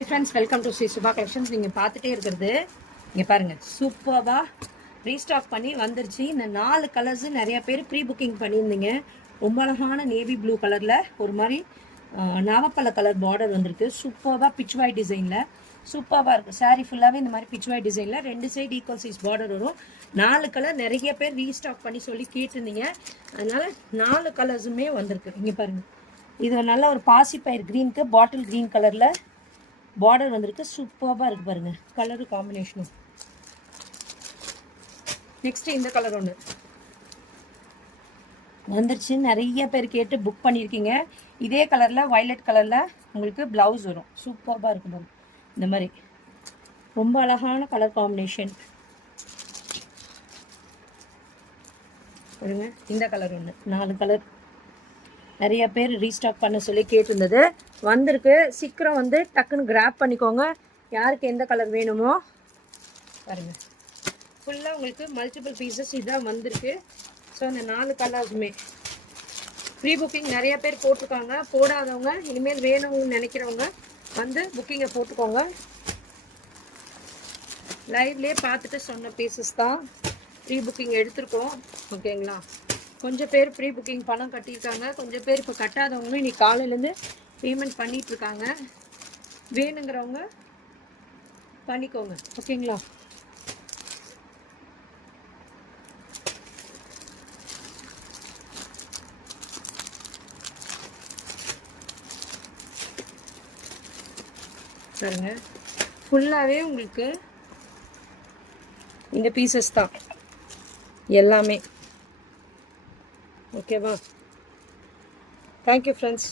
Friends, welcome to Sri Subha collections. நீங்கள் பார்த்துட்டே இருக்கிறது இங்கே பாருங்கள், சூப்பராக ரீஸ்டாக் பண்ணி வந்துருச்சு. இந்த 4 கலர்ஸு நிறையா பேர் ப்ரீ புக்கிங் பண்ணியிருந்தீங்க. ரொம்ப அழகான நேவி ப்ளூ கலரில் ஒரு மாதிரி நாவப்பழ கலர் பார்டர் வந்திருக்கு. சூப்பராக பிச் வாய் டிசைனில் சூப்பராக இருக்குது. சாரீ ஃபுல்லாகவே இந்த மாதிரி பிச் வாய் டிசைனில் 2 சைடு ஈக்குவல் சைஸ் பார்டர் வரும். 4 கலர் நிறைய பேர் ரீஸ்டாக் பண்ணி சொல்லி கேட்டிருந்தீங்க. அதனால் 4 கலர்ஸுமே வந்திருக்கு. இங்கே பாருங்கள், இது நல்ல ஒரு பாசிப்பயிர் க்ரீனுக்கு பாட்டில் க்ரீன் கலரில் பார்டர் வந்திருக்கு. சூப்பராக இருக்குது பாருங்கள், கலரு காம்பினேஷனும். நெக்ஸ்ட்டு இந்த கலர் ஒன்று வந்துருச்சு. நிறைய பேர் கேட்டு புக் பண்ணியிருக்கீங்க. இதே கலரில் வயலட் கலரில் உங்களுக்கு ப்ளவுஸ் வரும். சூப்பராக இருக்கும் பாருங்கள். இந்த மாதிரி ரொம்ப அழகான கலர் காம்பினேஷன் பாருங்க. இந்த கலர் ஒன்று, 4 கலர் நிறைய பேர் ரீஸ்டாக் பண்ண சொல்லி கேட்டிருந்தது. வந்திருக்கு. சீக்கிரம் வந்து டக்குன்னு கிராப் பண்ணிக்கோங்க. யாருக்கு எந்த கலர் வேணுமோ பாருங்கள். ஃபுல்லாக உங்களுக்கு மல்டிபிள் பீசஸ் இதாக வந்திருக்கு. ஸோ அந்த 4 கலர்ஸுமே ப்ரீ புக்கிங் நிறைய பேர் போட்டிருக்காங்க. போடாதவங்க இனிமேல் வேணும்னு நினைக்கிறவங்க வந்து புக்கிங்கை போட்டுக்கோங்க. லைவ்லேயே பார்த்துட்டு சொன்ன பீசஸ் தான் ப்ரீ புக்கிங் எடுத்திருக்கோம். ஓகேங்களா? கொஞ்சம் பேர் ப்ரீ புக்கிங் பணம் கட்டியிருக்காங்க. கொஞ்சம் பேர் இப்போ கட்டாதவங்களும் இன்னைக்கு காலையிலேருந்து பேமெண்ட் பண்ணிகிட்ருக்காங்க. வேணுங்கிறவங்க பண்ணிக்கோங்க. ஓகேங்களா? பாருங்க, ஃபுல்லாகவே உங்களுக்கு இந்த பீசஸ் தான் எல்லாமே. ஓகேவா? Thank you friends.